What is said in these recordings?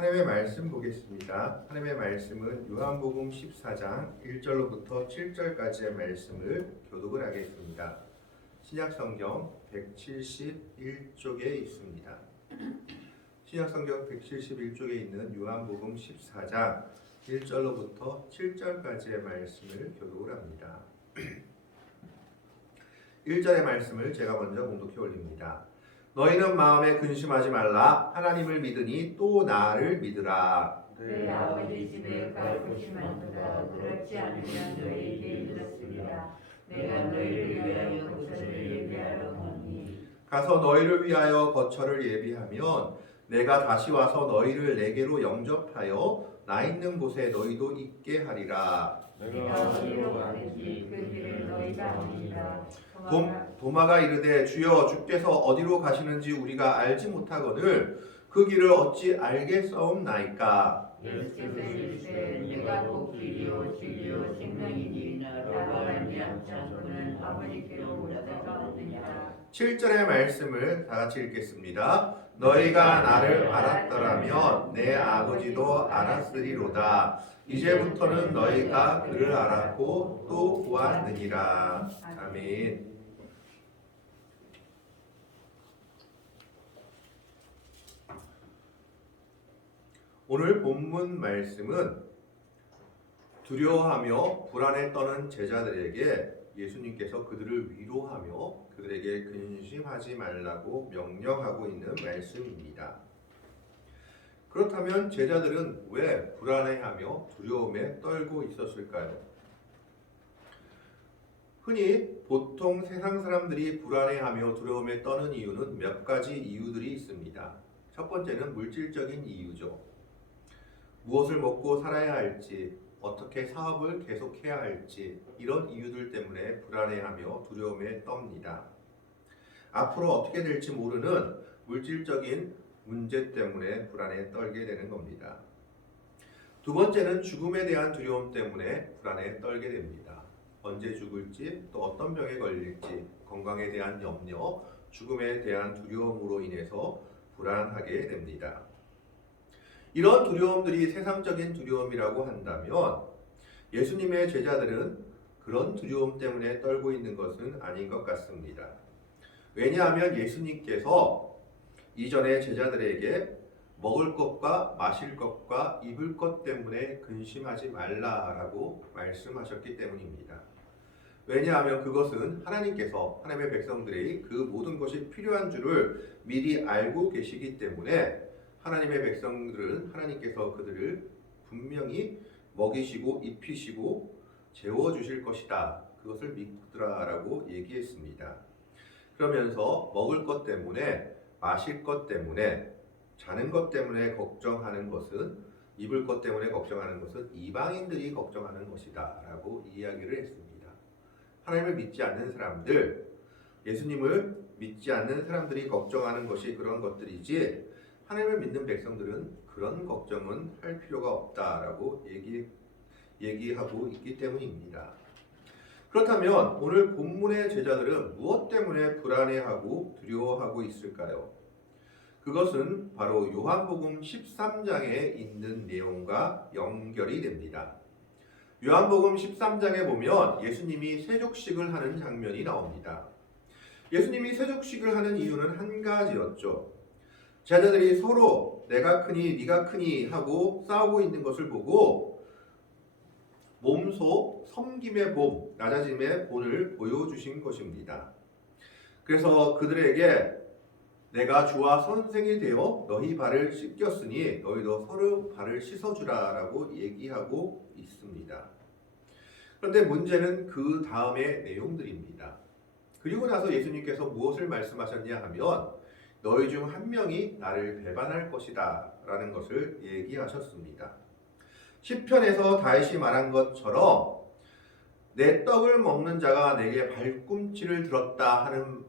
하나님의 말씀 보겠습니다. 하나님의 말씀은 요한복음 14장 1절로부터 7절까지의 말씀을 교독을 하겠습니다. 신약성경 171쪽에 있습니다. 신약성경 171쪽에 있는 요한복음 14장 1절로부터 7절까지의 말씀을 교독을 합니다. 1절의 말씀을 제가 먼저 봉독해 올립니다. 너희는 마음에 근심하지 말라. 하나님을 믿으니 또 나를 믿으라. 내 아버지 집에 갈 곳이 많도다. 그렇지 않으면 너희에게 이르렀으리라. 내가 너희를 위하여 거처를 예비하러 가니. 가서 너희를 위하여 거처를 예비하면 내가 다시 와서 너희를 내게로 영접하여 나 있는 곳에 너희도 있게 하리라. 내가 어디로 가는지 그 길을 너희가 아니라. 도마가 이르되 주여 주께서 어디로 가시는지 우리가 알지 못하거늘 그 길을 어찌 알겠사옵나이까. 예수께서 이르시되 내가 곧 길이요 진리요 생명이니 나로 말미암지 않고는 아버지께로 올 자가 없느니라. 7절의 말씀을 다 같이 읽겠습니다. 너희가 나를 알았더라면 내 아버지도 알았으리로다. 이제부터는 너희가 그를 알았고 또 보았느니라. 아멘. 오늘 본문 말씀은 두려워하며 불안에 떠는 제자들에게 예수님께서 그들을 위로하며 그들에게 근심하지 말라고 명령하고 있는 말씀입니다. 그렇다면 제자들은 왜 불안해하며 두려움에 떨고 있었을까요? 흔히 보통 세상 사람들이 불안해하며 두려움에 떠는 이유는 몇 가지 이유들이 있습니다. 첫 번째는 물질적인 이유죠. 무엇을 먹고 살아야 할지, 어떻게 사업을 계속해야 할지 이런 이유들 때문에 불안해하며 두려움에 떱니다. 앞으로 어떻게 될지 모르는 물질적인 문제 때문에 불안에 떨게 되는 겁니다. 두 번째는 죽음에 대한 두려움 때문에 불안에 떨게 됩니다. 언제 죽을지, 또 어떤 병에 걸릴지, 건강에 대한 염려, 죽음에 대한 두려움으로 인해서 불안하게 됩니다. 이런 두려움들이 세상적인 두려움이라고 한다면 예수님의 제자들은 그런 두려움 때문에 떨고 있는 것은 아닌 것 같습니다. 왜냐하면 예수님께서 이전에 제자들에게 먹을 것과 마실 것과 입을 것 때문에 근심하지 말라라고 말씀하셨기 때문입니다. 왜냐하면 그것은 하나님께서 하나님의 백성들이 그 모든 것이 필요한 줄을 미리 알고 계시기 때문에 하나님의 백성들은 하나님께서 그들을 분명히 먹이시고 입히시고 재워주실 것이다. 그것을 믿으라라고 얘기했습니다. 그러면서 먹을 것 때문에, 마실 것 때문에, 자는 것 때문에 걱정하는 것은, 입을 것 때문에 걱정하는 것은 이방인들이 걱정하는 것이다 라고 이야기를 했습니다. 하나님을 믿지 않는 사람들, 예수님을 믿지 않는 사람들이 걱정하는 것이 그런 것들이지 하나님을 믿는 백성들은 그런 걱정은 할 필요가 없다라고 얘기하고 있기 때문입니다. 그렇다면 오늘 본문의 제자들은 무엇 때문에 불안해하고 두려워하고 있을까요? 그것은 바로 요한복음 13장에 있는 내용과 연결이 됩니다. 요한복음 13장에 보면 예수님이 세족식을 하는 장면이 나옵니다. 예수님이 세족식을 하는 이유는 한 가지였죠. 제자들이 서로 내가 크니 네가 크니 하고 싸우고 있는 것을 보고 몸소 섬김의 본, 낮아짐의 본을 보여주신 것입니다. 그래서 그들에게 내가 주와 선생이 되어 너희 발을 씻겼으니 너희도 서로 발을 씻어주라 라고 얘기하고 있습니다. 그런데 문제는 그 다음의 내용들입니다. 그리고 나서 예수님께서 무엇을 말씀하셨냐 하면 너희 중 한 명이 나를 배반할 것이다 라는 것을 얘기하셨습니다. 시편에서 다윗이 말한 것처럼 내 떡을 먹는 자가 내게 발꿈치를 들었다 하는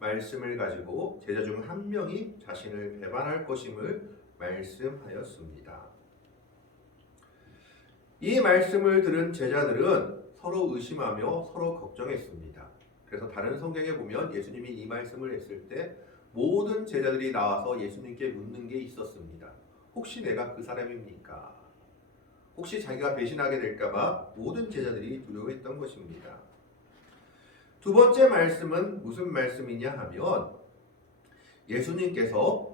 말씀을 가지고 제자 중 한 명이 자신을 배반할 것임을 말씀하였습니다. 이 말씀을 들은 제자들은 서로 의심하며 서로 걱정했습니다. 그래서 다른 성경에 보면 예수님이 이 말씀을 했을 때 모든 제자들이 나와서 예수님께 묻는 게 있었습니다. 혹시 내가 그 사람입니까? 혹시 자기가 배신하게 될까봐 모든 제자들이 두려워했던 것입니다. 두 번째 말씀은 무슨 말씀이냐 하면 예수님께서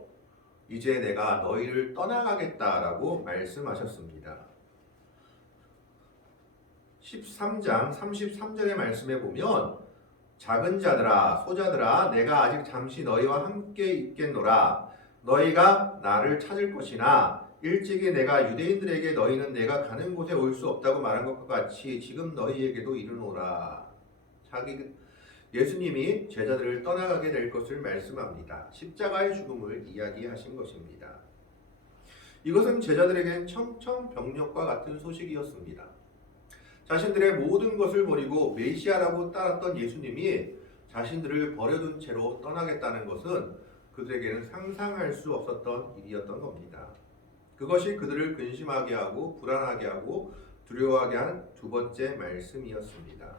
이제 내가 너희를 떠나가겠다라고 말씀하셨습니다. 13장 33절의 말씀에 보면 작은 자들아 소자들아 내가 아직 잠시 너희와 함께 있겠노라 너희가 나를 찾을 것이나 일찍이 내가 유대인들에게 너희는 내가 가는 곳에 올 수 없다고 말한 것과 같이 지금 너희에게도 이르노라. 예수님이 제자들을 떠나가게 될 것을 말씀합니다. 십자가의 죽음을 이야기하신 것입니다. 이것은 제자들에겐 청천벽력과 같은 소식이었습니다. 자신들의 모든 것을 버리고 메시아라고 따랐던 예수님이 자신들을 버려둔 채로 떠나겠다는 것은 그들에게는 상상할 수 없었던 일이었던 겁니다. 그것이 그들을 근심하게 하고 불안하게 하고 두려워하게 한 두 번째 말씀이었습니다.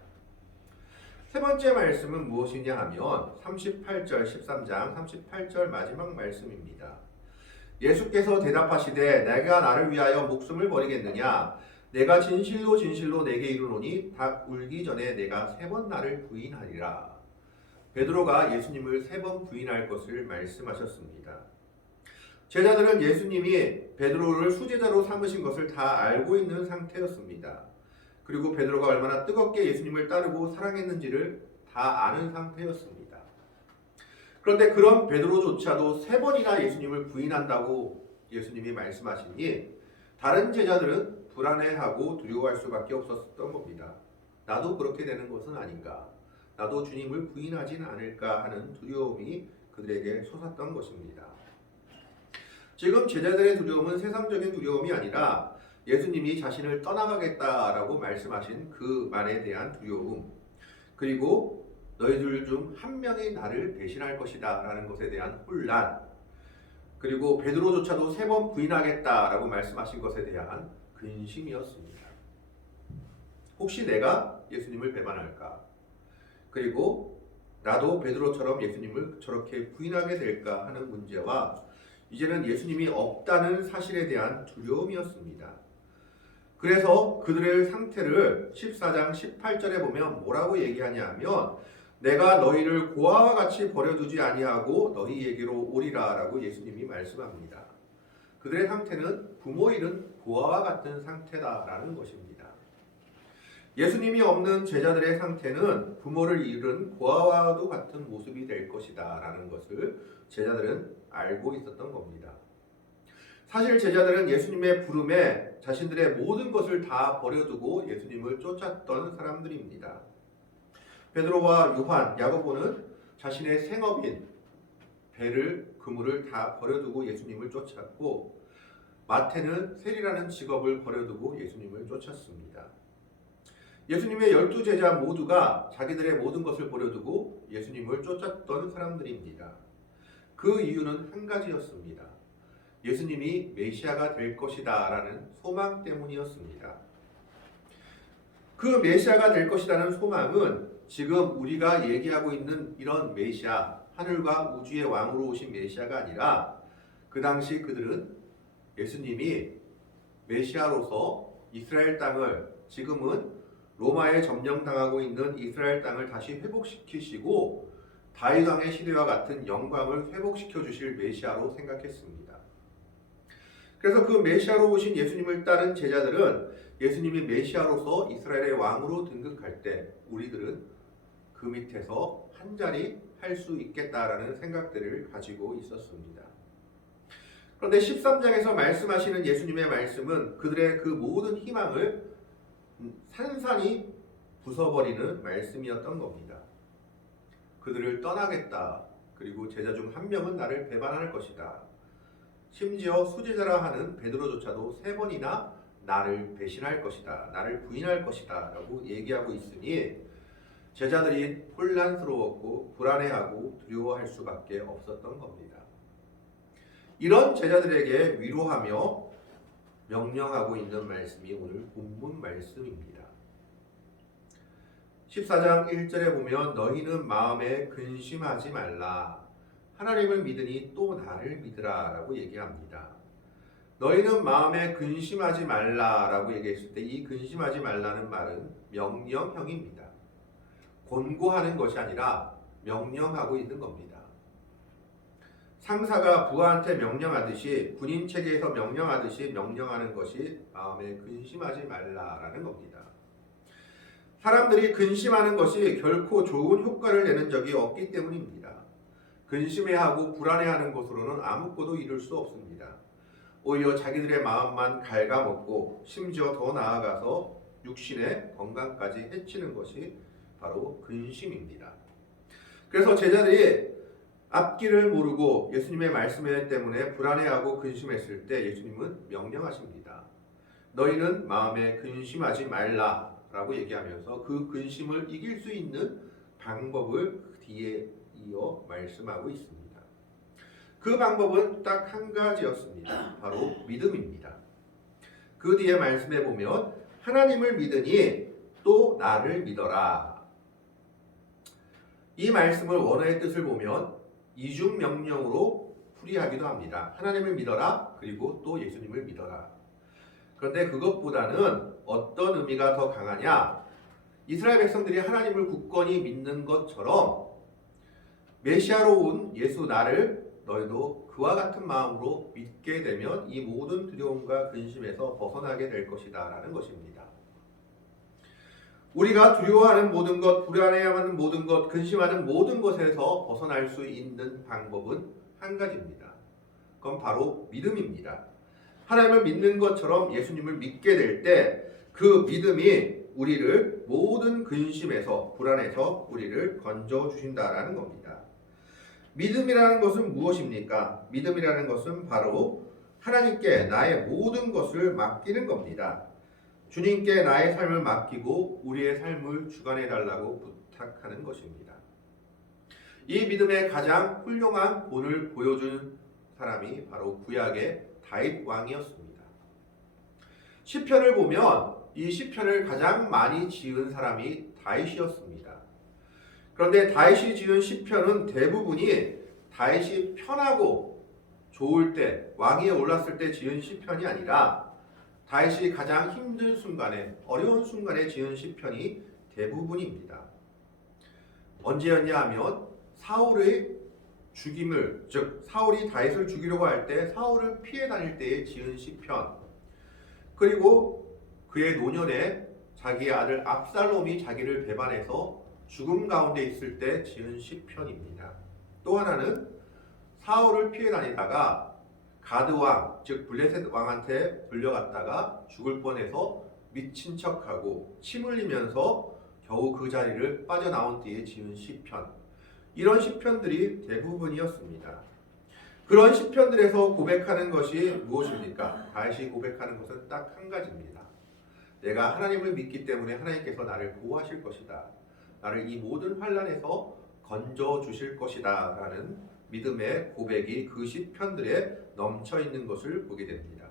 세 번째 말씀은 무엇이냐 하면 38절 13장 38절 마지막 말씀입니다. 예수께서 대답하시되 내가 나를 위하여 목숨을 버리겠느냐 내가 진실로 진실로 내게 이르노니 닭 울기 전에 내가 3번 나를 부인하리라. 베드로가 예수님을 3번 부인할 것을 말씀하셨습니다. 제자들은 예수님이 베드로를 수제자로 삼으신 것을 다 알고 있는 상태였습니다. 그리고 베드로가 얼마나 뜨겁게 예수님을 따르고 사랑했는지를 다 아는 상태였습니다. 그런데 그런 베드로조차도 3번이나 예수님을 부인한다고 예수님이 말씀하시니 다른 제자들은 불안해하고 두려워할 수밖에 없었던 겁니다. 나도 그렇게 되는 것은 아닌가? 나도 주님을 부인하진 않을까 하는 두려움이 그들에게 솟았던 것입니다. 지금 제자들의 두려움은 세상적인 두려움이 아니라 예수님이 자신을 떠나가겠다라고 말씀하신 그 말에 대한 두려움, 그리고 너희들 중 한 명이 나를 배신할 것이다 라는 것에 대한 혼란, 그리고 베드로조차도 3번 부인하겠다라고 말씀하신 것에 대한 근심이었습니다. 혹시 내가 예수님을 배반할까? 그리고 나도 베드로처럼 예수님을 저렇게 부인하게 될까 하는 문제와 이제는 예수님이 없다는 사실에 대한 두려움이었습니다. 그래서 그들의 상태를 14장 18절에 보면 뭐라고 얘기하냐 하면 내가 너희를 고아와 같이 버려두지 아니하고 너희에게로 오리라 라고 예수님이 말씀합니다. 그들의 상태는 부모 잃은 고아와 같은 상태다라는 것입니다. 예수님이 없는 제자들의 상태는 부모를 잃은 고아와도 같은 모습이 될 것이다 라는 것을 제자들은 알고 있었던 겁니다. 사실 제자들은 예수님의 부름에 자신들의 모든 것을 다 버려두고 예수님을 쫓았던 사람들입니다. 베드로와 요한, 야고보는 자신의 생업인 배를 그물을 다 버려두고 예수님을 쫓았고 마태는 세리라는 직업을 버려두고 예수님을 쫓았습니다. 예수님의 12제자 모두가 자기들의 모든 것을 버려두고 예수님을 쫓았던 사람들입니다. 그 이유는 한 가지였습니다. 예수님이 메시아가 될 것이다 라는 소망 때문이었습니다. 그 메시아가 될 것이라는 소망은 지금 우리가 얘기하고 있는 이런 메시아, 하늘과 우주의 왕으로 오신 메시아가 아니라 그 당시 그들은 예수님이 메시아로서 이스라엘 땅을 지금은 로마에 점령당하고 있는 이스라엘 땅을 다시 회복시키시고 다윗 왕의 시대와 같은 영광을 회복시켜 주실 메시아로 생각했습니다. 그래서 그 메시아로 오신 예수님을 따른 제자들은 예수님이 메시아로서 이스라엘의 왕으로 등극할 때 우리들은 그 밑에서 한 자리 할 수 있겠다라는 생각들을 가지고 있었습니다. 그런데 13장에서 말씀하시는 예수님의 말씀은 그들의 그 모든 희망을 산산이 부숴버리는 말씀이었던 겁니다. 그들을 떠나겠다. 그리고 제자 중 한 명은 나를 배반할 것이다. 심지어 수제자라 하는 베드로조차도 3번이나 나를 배신할 것이다. 나를 부인할 것이다. 라고 얘기하고 있으니 제자들이 혼란스러웠고 불안해하고 두려워할 수밖에 없었던 겁니다. 이런 제자들에게 위로하며 명령하고 있는 말씀이 오늘 본문 말씀입니다. 14장 1절에 보면 너희는 마음에 근심하지 말라. 하나님을 믿으니 또 나를 믿으라 라고 얘기합니다. 너희는 마음에 근심하지 말라라고 얘기했을 때 이 근심하지 말라는 말은 명령형입니다. 권고하는 것이 아니라 명령하고 있는 겁니다. 상사가 부하한테 명령하듯이 군인 체계에서 명령하듯이 명령하는 것이 마음에 근심하지 말라라는 겁니다. 사람들이 근심하는 것이 결코 좋은 효과를 내는 적이 없기 때문입니다. 근심해하고 불안해하는 것으로는 아무것도 이룰 수 없습니다. 오히려 자기들의 마음만 갉아먹고 심지어 더 나아가서 육신의 건강까지 해치는 것이 바로 근심입니다. 그래서 제자들이 앞길을 모르고 예수님의 말씀 때문에 불안해하고 근심했을 때 예수님은 명령하십니다. 너희는 마음에 근심하지 말라라고 얘기하면서 그 근심을 이길 수 있는 방법을 뒤에 이어 말씀하고 있습니다. 그 방법은 딱 한 가지였습니다. 바로 믿음입니다. 그 뒤에 말씀해 보면 하나님을 믿으니 또 나를 믿어라. 이 말씀을 원어의 뜻을 보면 이중 명령으로 풀이하기도 합니다. 하나님을 믿어라, 그리고 또 예수님을 믿어라. 그런데 그것보다는 어떤 의미가 더 강하냐? 이스라엘 백성들이 하나님을 굳건히 믿는 것처럼 메시아로 온 예수 나를 너희도 그와 같은 마음으로 믿게 되면 이 모든 두려움과 근심에서 벗어나게 될 것이다 라는 것입니다. 우리가 두려워하는 모든 것, 불안해하는 모든 것, 근심하는 모든 것에서 벗어날 수 있는 방법은 한 가지입니다. 그건 바로 믿음입니다. 하나님을 믿는 것처럼 예수님을 믿게 될 때 그 믿음이 우리를 모든 근심에서, 불안에서 우리를 건져 주신다라는 겁니다. 믿음이라는 것은 무엇입니까? 믿음이라는 것은 바로 하나님께 나의 모든 것을 맡기는 겁니다. 주님께 나의 삶을 맡기고 우리의 삶을 주관해 달라고 부탁하는 것입니다. 이 믿음의 가장 훌륭한 본을 보여준 사람이 바로 구약의 다윗 왕이었습니다. 시편을 보면 이 시편을 가장 많이 지은 사람이 다윗이었습니다. 그런데 다윗이 지은 시편은 대부분이 다윗이 편하고 좋을 때, 왕위에 올랐을 때 지은 시편이 아니라 다윗이 가장 힘든 순간에, 어려운 순간에 지은 시편이 대부분입니다. 언제였냐 하면 사울의 죽임을, 즉 사울이 다윗을 죽이려고 할 때 사울을 피해 다닐 때에 지은 시편, 그리고 그의 노년에 자기의 아들 압살롬이 자기를 배반해서 죽음 가운데 있을 때 지은 시편입니다. 또 하나는 사울을 피해 다니다가 가드 왕, 즉 블레셋 왕한테 불려갔다가 죽을 뻔해서 미친 척하고 침 흘리면서 겨우 그 자리를 빠져나온 뒤에 지은 시편, 이런 시편들이 대부분이었습니다. 그런 시편들에서 고백하는 것이 무엇입니까? 다윗이 고백하는 것은 딱 한 가지입니다. 내가 하나님을 믿기 때문에 하나님께서 나를 보호하실 것이다. 나를 이 모든 환난에서 건져 주실 것이다 라는 믿음의 고백이 그 시편들에 넘쳐 있는 것을 보게 됩니다.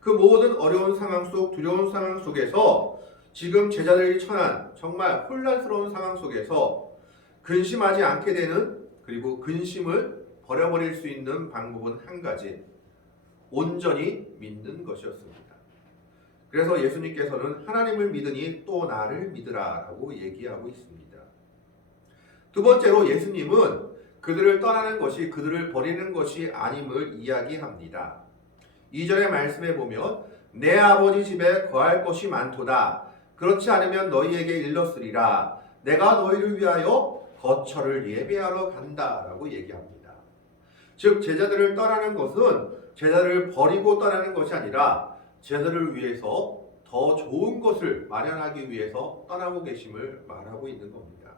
그 모든 어려운 상황 속, 두려운 상황 속에서 지금 제자들이 처한 정말 혼란스러운 상황 속에서 근심하지 않게 되는, 그리고 근심을 버려버릴 수 있는 방법은 한 가지, 온전히 믿는 것이었습니다. 그래서 예수님께서는 하나님을 믿으니 또 나를 믿으라 라고 얘기하고 있습니다. 두 번째로 예수님은 그들을 떠나는 것이 그들을 버리는 것이 아님을 이야기합니다. 2절의 말씀에 보면 내 아버지 집에 거할 것이 많도다. 그렇지 않으면 너희에게 일렀으리라. 내가 너희를 위하여 거처를 예배하러 간다 라고 얘기합니다. 즉 제자들을 떠나는 것은 제자들을 버리고 떠나는 것이 아니라 제자들을 위해서 더 좋은 것을 마련하기 위해서 떠나고 계심을 말하고 있는 겁니다.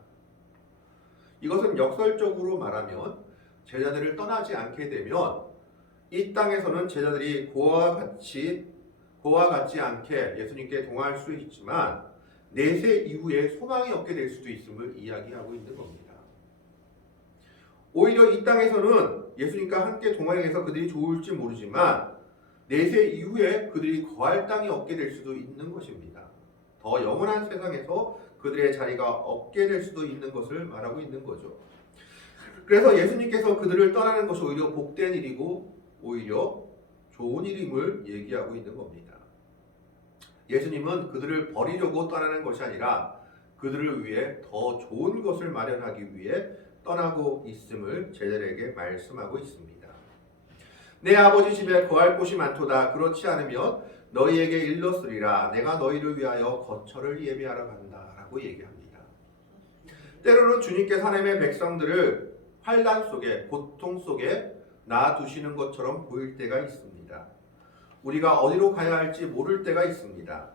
이것은 역설적으로 말하면 제자들을 떠나지 않게 되면 이 땅에서는 제자들이 고아와 같지 않게 예수님께 동행할 수 있지만 내세 이후에 소망이 없게 될 수도 있음을 이야기하고 있는 겁니다. 오히려 이 땅에서는 예수님과 함께 동행해서 그들이 좋을지 모르지만 내세 이후에 그들이 거할 땅이 없게 될 수도 있는 것입니다. 더 영원한 세상에서 그들의 자리가 없게 될 수도 있는 것을 말하고 있는 거죠. 그래서 예수님께서 그들을 떠나는 것이 오히려 복된 일이고 오히려 좋은 일임을 얘기하고 있는 겁니다. 예수님은 그들을 버리려고 떠나는 것이 아니라 그들을 위해 더 좋은 것을 마련하기 위해 떠나고 있음을 제자들에게 말씀하고 있습니다. 내 아버지 집에 거할 곳이 많도다. 그렇지 않으면 너희에게 일렀으리라. 내가 너희를 위하여 거처를 예비하러 간다 라고 얘기합니다. 때로는 주님께서 하나님의 백성들을 환난 속에, 고통 속에 놔두시는 것처럼 보일 때가 있습니다. 우리가 어디로 가야 할지 모를 때가 있습니다.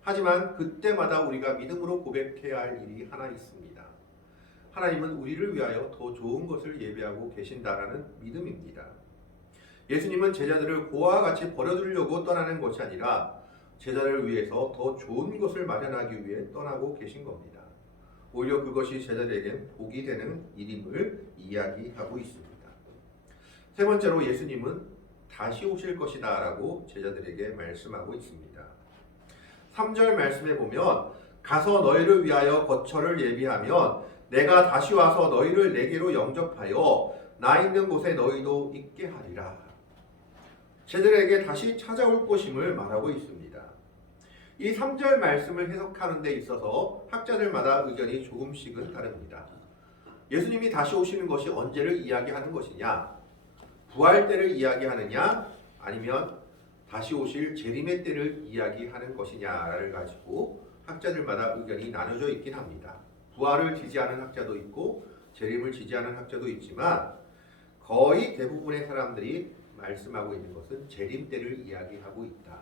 하지만 그때마다 우리가 믿음으로 고백해야 할 일이 하나 있습니다. 하나님은 우리를 위하여 더 좋은 것을 예비하고 계신다라는 믿음입니다. 예수님은 제자들을 고아와 같이 버려두려고 떠나는 것이 아니라 제자를 위해서 더 좋은 것을 마련하기 위해 떠나고 계신 겁니다. 오히려 그것이 제자들에겐 복이 되는 일임을 이야기하고 있습니다. 세 번째로 예수님은 다시 오실 것이다 라고 제자들에게 말씀하고 있습니다. 3절 말씀에 보면 가서 너희를 위하여 거처를 예비하면 내가 다시 와서 너희를 내게로 영접하여 나 있는 곳에 너희도 있게 하리라. 제자들에게 다시 찾아올 것임을 말하고 있습니다. 이 3절 말씀을 해석하는 데 있어서 학자들마다 의견이 조금씩은 다릅니다. 예수님이 다시 오시는 것이 언제를 이야기하는 것이냐? 부활 때를 이야기하느냐? 아니면 다시 오실 재림의 때를 이야기하는 것이냐를 가지고 학자들마다 의견이 나눠져 있긴 합니다. 부활을 지지하는 학자도 있고 재림을 지지하는 학자도 있지만 거의 대부분의 사람들이 말씀하고 있는 것은 재림 때를 이야기하고 있다.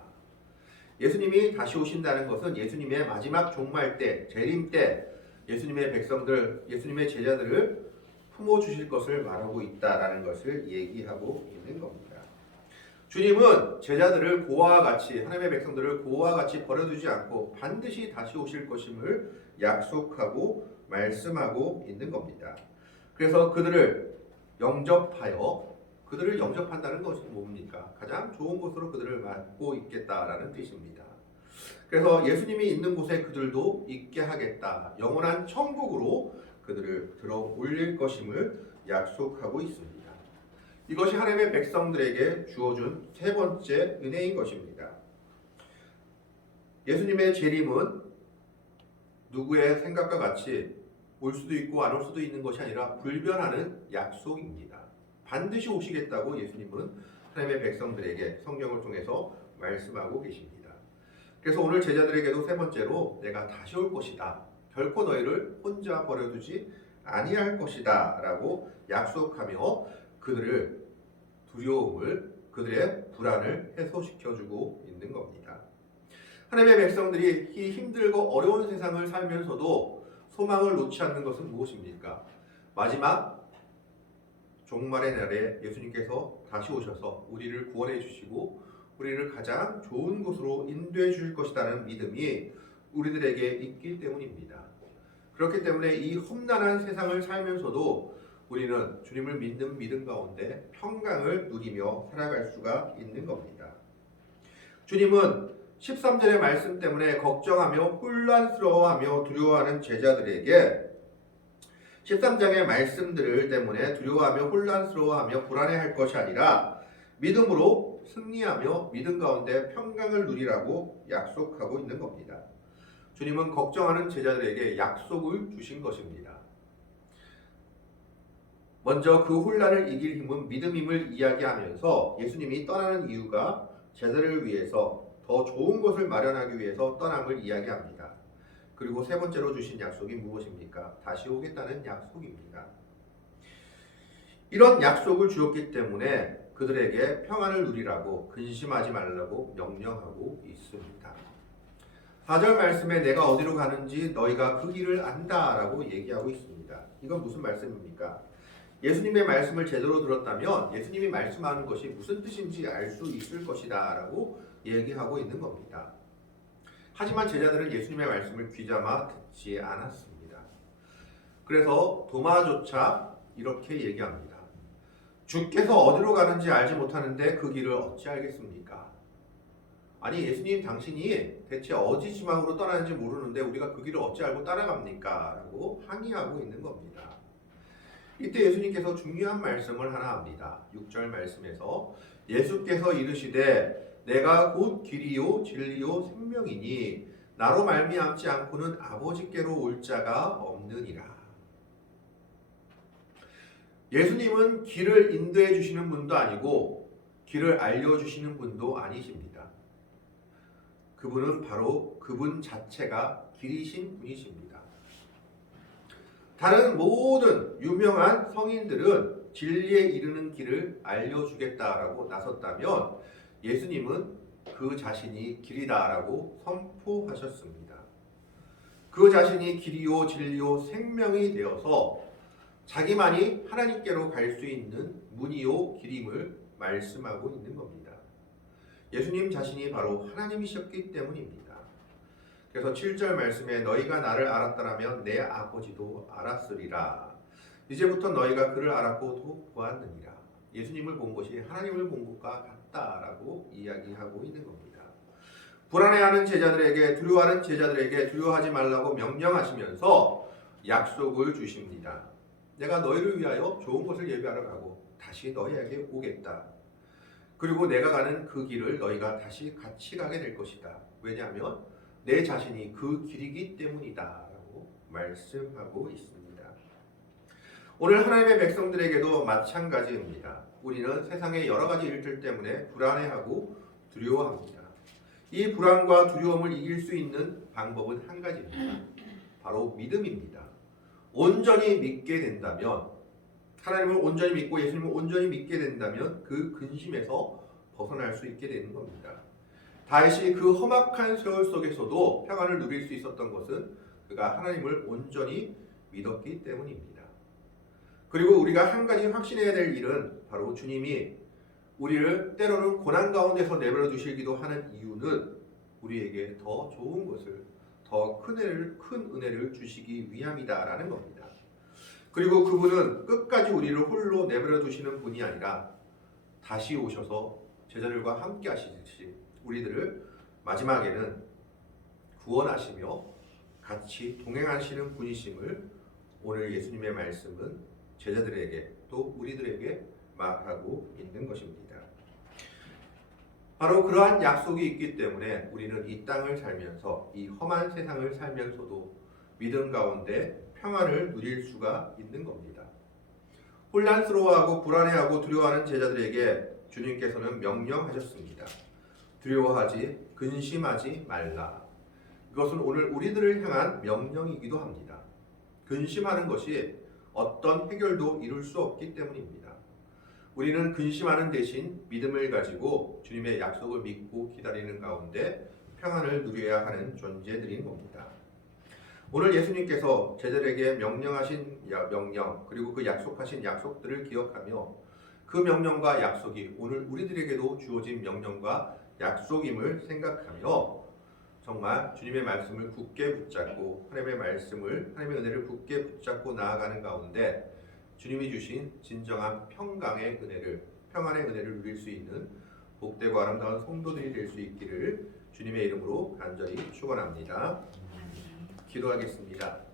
예수님이 다시 오신다는 것은 예수님의 마지막 종말 때, 재림 때 예수님의 백성들, 예수님의 제자들을 품어주실 것을 말하고 있다라는 것을 얘기하고 있는 겁니다. 주님은 제자들을 고아와 같이, 하나님의 백성들을 고아와 같이 버려두지 않고 반드시 다시 오실 것임을 약속하고 말씀하고 있는 겁니다. 그래서 그들을 영접한다는 것이 뭡니까? 가장 좋은 곳으로 그들을 맡고 있겠다라는 뜻입니다. 그래서 예수님이 있는 곳에 그들도 있게 하겠다. 영원한 천국으로 그들을 들어 올릴 것임을 약속하고 있습니다. 이것이 하나님의 백성들에게 주어준 세 번째 은혜인 것입니다. 예수님의 재림은 누구의 생각과 같이 올 수도 있고 안 올 수도 있는 것이 아니라 불변하는 약속입니다. 반드시 오시겠다고 예수님은 하나님의 백성들에게 성경을 통해서 말씀하고 계십니다. 그래서 오늘 제자들에게도 세 번째로 내가 다시 올 것이다. 결코 너희를 혼자 버려두지 아니할 것이다 라고 약속하며 그들을 두려움을, 그들의 불안을 해소시켜주고 있는 겁니다. 하나님의 백성들이 이 힘들고 어려운 세상을 살면서도 소망을 놓지 않는 것은 무엇입니까? 마지막 종말의 날에 예수님께서 다시 오셔서 우리를 구원해 주시고 우리를 가장 좋은 곳으로 인도해 주실 것이라는 믿음이 우리들에게 있기 때문입니다. 그렇기 때문에 이 험난한 세상을 살면서도 우리는 주님을 믿는 믿음 가운데 평강을 누리며 살아갈 수가 있는 겁니다. 주님은 13절의 말씀 때문에 걱정하며 혼란스러워하며 두려워하는 제자들에게 13장의 말씀들 때문에 두려워하며 혼란스러워하며 불안해할 것이 아니라 믿음으로 승리하며 믿음 가운데 평강을 누리라고 약속하고 있는 겁니다. 주님은 걱정하는 제자들에게 약속을 주신 것입니다. 먼저 그 혼란을 이길 힘은 믿음임을 이야기하면서 예수님이 떠나는 이유가 제자들을 위해서 더 좋은 것을 마련하기 위해서 떠남을 이야기합니다. 그리고 세 번째로 주신 약속이 무엇입니까? 다시 오겠다는 약속입니다. 이런 약속을 주었기 때문에 그들에게 평안을 누리라고 근심하지 말라고 명령하고 있습니다. 4절 말씀에 내가 어디로 가는지 너희가 그 길을 안다라고 얘기하고 있습니다. 이건 무슨 말씀입니까? 예수님의 말씀을 제대로 들었다면 예수님이 말씀하는 것이 무슨 뜻인지 알 수 있을 것이다 라고 얘기하고 있는 겁니다. 하지만 제자들은 예수님의 말씀을 귀담아 듣지 않았습니다. 그래서 도마조차 이렇게 얘기합니다. 주께서 어디로 가는지 알지 못하는데 그 길을 어찌 알겠습니까? 아니 예수님 당신이 대체 어디 지방으로 떠나는지 모르는데 우리가 그 길을 어찌 알고 따라갑니까? 라고 항의하고 있는 겁니다. 이때 예수님께서 중요한 말씀을 하나 합니다. 6절 말씀에서 예수께서 이르시되 내가 곧 길이요 진리요 생명이니 나로 말미암지 않고는 아버지께로 올 자가 없느니라. 예수님은 길을 인도해 주시는 분도 아니고 길을 알려 주시는 분도 아니십니다. 그분은 바로 그분 자체가 길이신 분이십니다. 다른 모든 유명한 성인들은 진리에 이르는 길을 알려주겠다라고 나섰다면 예수님은 그 자신이 길이다라고 선포하셨습니다. 그 자신이 길이요 진리요 생명이 되어서 자기만이 하나님께로 갈 수 있는 문이요 길임을 말씀하고 있는 겁니다. 예수님 자신이 바로 하나님이셨기 때문입니다. 그래서 7절 말씀에 너희가 나를 알았더라면 내 아버지도 알았으리라. 이제부터 너희가 그를 알았고 또 보았느니라. 예수님을 본 것이 하나님을 본 것과 같다라고 이야기하고 있는 겁니다. 불안해하는 제자들에게 두려워하는 제자들에게 두려워하지 말라고 명령하시면서 약속을 주십니다. 내가 너희를 위하여 좋은 것을 예비하러 가고 다시 너희에게 오겠다. 그리고 내가 가는 그 길을 너희가 다시 같이 가게 될 것이다. 왜냐하면 내 자신이 그 길이기 때문이다 라고 말씀하고 있습니다. 오늘 하나님의 백성들에게도 마찬가지입니다. 우리는 세상의 여러 가지 일들 때문에 불안해하고 두려워합니다. 이 불안과 두려움을 이길 수 있는 방법은 한 가지입니다. 바로 믿음입니다. 온전히 믿게 된다면, 하나님을 온전히 믿고 예수님을 온전히 믿게 된다면 그 근심에서 벗어날 수 있게 되는 겁니다. 다윗이 그 험악한 세월 속에서도 평안을 누릴 수 있었던 것은 그가 하나님을 온전히 믿었기 때문입니다. 그리고 우리가 한 가지 확신해야 될 일은 바로 주님이 우리를 때로는 고난 가운데서 내버려 두시기도 하는 이유는 우리에게 더 좋은 것을, 더 큰 은혜를 주시기 위함이다라는 겁니다. 그리고 그분은 끝까지 우리를 홀로 내버려 두시는 분이 아니라 다시 오셔서 제자들과 함께 하시듯이 우리들을 마지막에는 구원하시며 같이 동행하시는 분이심을 오늘 예수님의 말씀은 제자들에게 또 우리들에게 말하고 있는 것입니다. 바로 그러한 약속이 있기 때문에 우리는 이 땅을 살면서 이 험한 세상을 살면서도 믿음 가운데 평안을 누릴 수가 있는 겁니다. 혼란스러워하고 불안해하고 두려워하는 제자들에게 주님께서는 명령하셨습니다. 두려워하지, 근심하지 말라. 이것은 오늘 우리들을 향한 명령이기도 합니다. 근심하는 것이 어떤 해결도 이룰 수 없기 때문입니다. 우리는 근심하는 대신 믿음을 가지고 주님의 약속을 믿고 기다리는 가운데 평안을 누려야 하는 존재들인 겁니다. 오늘 예수님께서 제자들에게 명령하신 명령 그리고 그 약속하신 약속들을 기억하며 그 명령과 약속이 오늘 우리들에게도 주어진 명령과 약속임을 생각하며 정말 주님의 말씀을 굳게 붙잡고 하나님의 은혜를 굳게 붙잡고 나아가는 가운데 주님이 주신 진정한 평강의 은혜를, 평안의 은혜를 누릴 수 있는 복되고 아름다운 성도들이 될 수 있기를 주님의 이름으로 간절히 축원합니다. 기도하겠습니다.